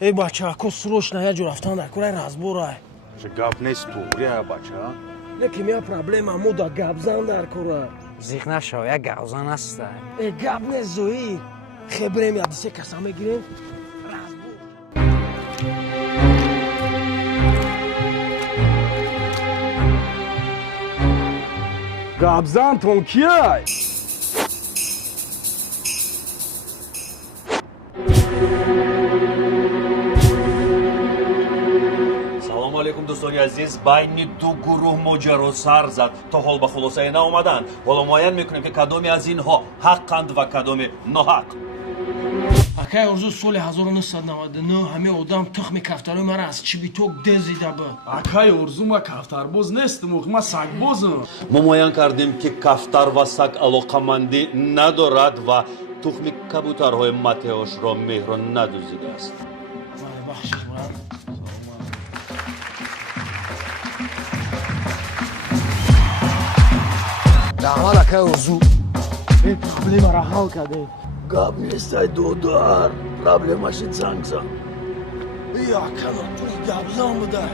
эй бача ко срочно я ҷо рафтан дар кораи разборай гап нест туғрия бача лекин мия проблема муда гапзан дар кора зиқ нашав як гавзан аста гап нест зои хебрем ядисе каса мегирем гапзантон кияй салому алейкум дӯстони азиз байни ду гурӯҳ моҷаро сар зад то ҳол ба хулосае наомаданд ҳоло муайян мекунем ки кадоме аз инҳо ҳаққанд ва кадоме ноҳақ акай орзу соли 1999 ҳамаи одам тухми кафтарои мара аз чибиток дезида буд акай орзу ма кафтарбоз нестам ма сагбозам мо муайян кардем ки кафтар ва саг алоқамандӣ надорад ва тухми кабутарҳои матеошро меҳро надӯзидааст бале бахшиш бурад раҳмат акай орзу проблемаро ҳал кардем гап нестай додар проблемаши зангзан акана туи гапзан буда